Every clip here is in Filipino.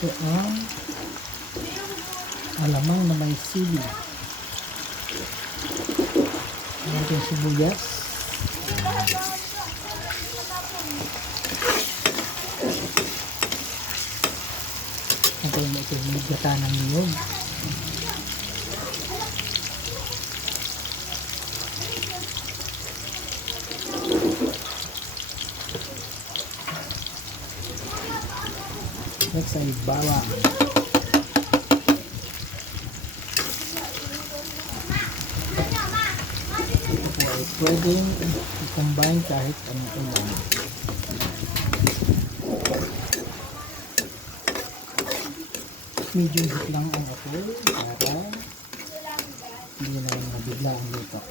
Ito ang alamang na may sili. Ating sibuyas. Ito yung gata ng niyog. Next ay bawang. Ito ay pwedeng i-combine kahit anong ulam. Medyo hit lang ang apoy para hindi na mabigla ang luto.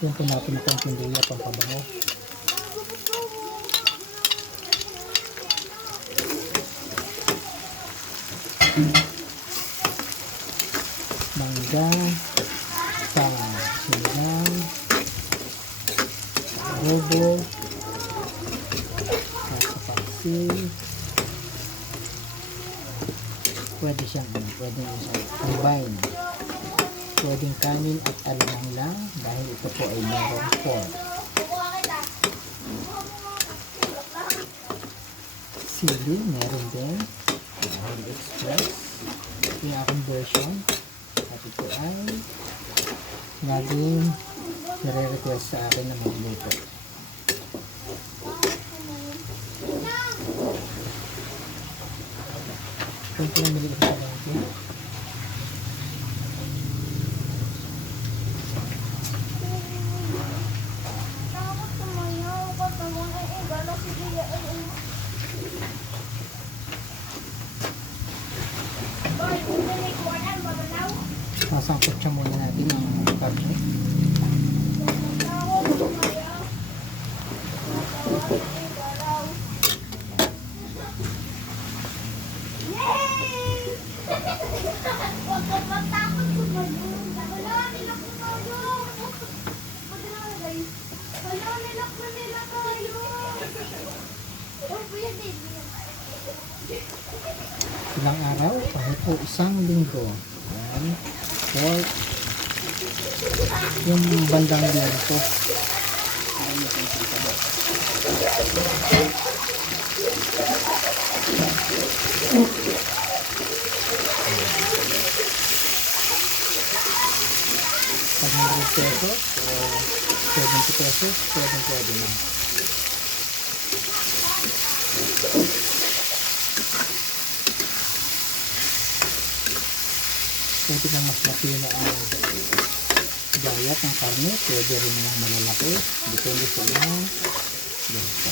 Yan po natin itong pinduya pampabango. Mangga, sinigang, adobo, paksi. Pwede siyang combine. Pwedeng kanin at alamang lang dahil ito po ay merong pork. Sili, meron din. Dahil express. Ito yung aking version. At ito ay laging nare-request sa akin na magluto. Ito yung maliit sa lagi. Sasangkot siya muna natin ang karne. Ilang araw, kahit po isang linggo. Ayan. Pork. Yung bandang dito. ₱100 o ₱70, pwede na. Pwede lang mas mapila ang gayat ng karne, pwede rin namang malalaki, depende sa inyong gusto.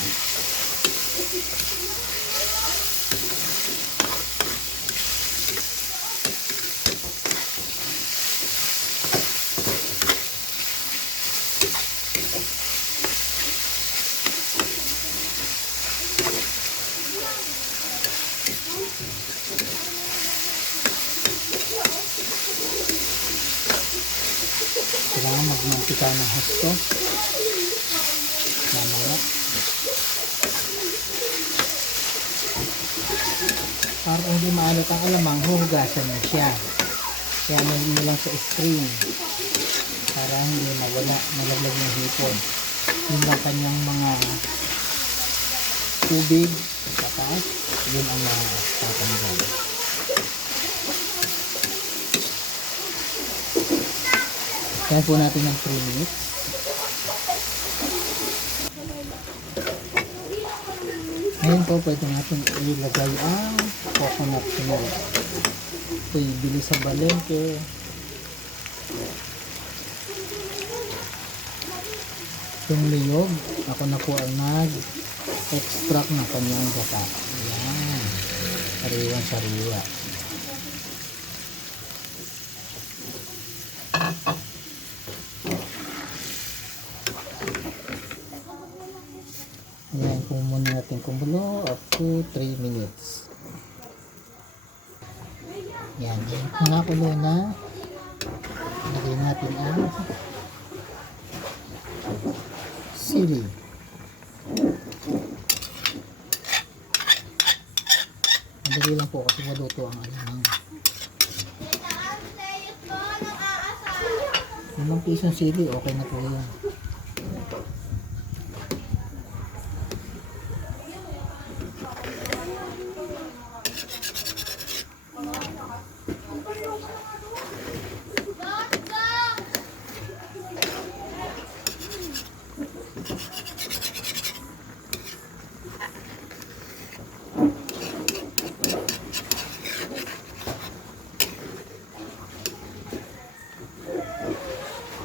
Kailangan magmantika ng husto mamaya para hindi maalat ang alamang, huhugasan mo siya, kaya mo lang sa screen para hindi mawala, malaglag ng hipon. Yun lang kanyang mga tubig sa taas, yun ang tatanggal. Kaya po natin ng 3 minutes. Ngayon po pwede natin ilagay ang coconut milk. Ito ibili sa balengke. Yung niyog, ako na po ang nag-extract ng kanyang gata. Ayan. Sariwa-sariwa. Ayan, kung muna natin kumulo up to 3 minutes. Ayan, kung nakulo na, lagay natin ang sili. Sandali lang po kasi maluto ang alamang. 5 pisong sili, okay na po yan.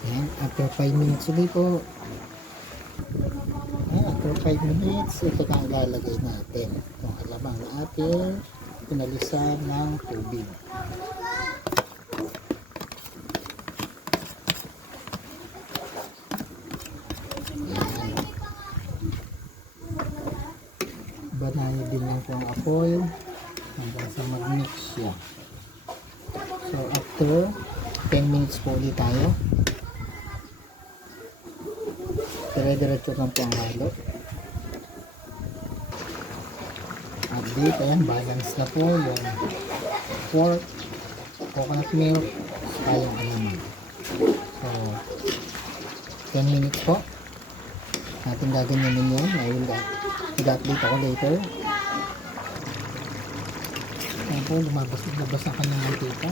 Ayan, after 5 minutes ulit po. Ayan, after 5 minutes, ito na ilalagay natin. Itong alamang na ating pinalisan ng tubig. Ayan. Banayin din lang po ang apoy hanggang sa mag-mix siya. So after 10 minutes po ulit tayo. Dire-diretso lang po ang halo. Update, ayan, balance na po yung pork, coconut milk, saka yung alamang. So 10 minutes po natin gaganyanin yun. I will update ako later. Ayan po, lumabas ang kanyang mantika.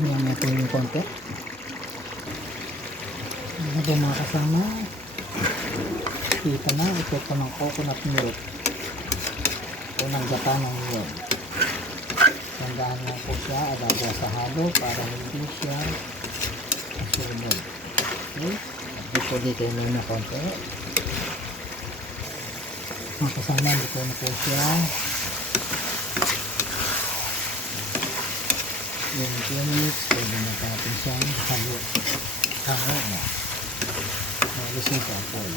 Ayan natin yung konti. Ano ba mga kasama? Kita na, epekto ng coconut milk. Unang gata ng milk. Tandaan lang po siya, alaga sa halo para hindi siya masunog. Okay? Dito dito yung na konti. Mga kasama, dito na po siya. Yung 2 minutes, pwede na natin siyang halo. Alis na sa apoy.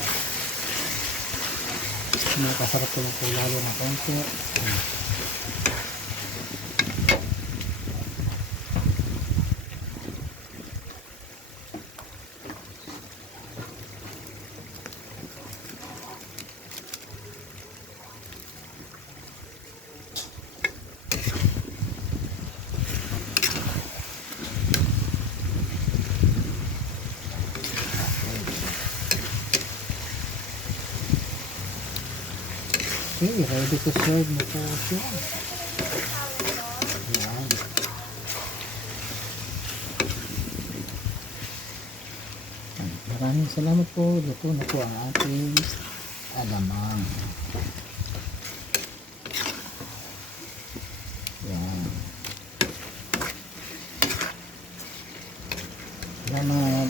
Makasarap ko lang po lalo na konti. Okay, ready to serve na po siya. Ayan. Maraming salamat po. Luto na po ang ating alamang. Ayan. Salamat.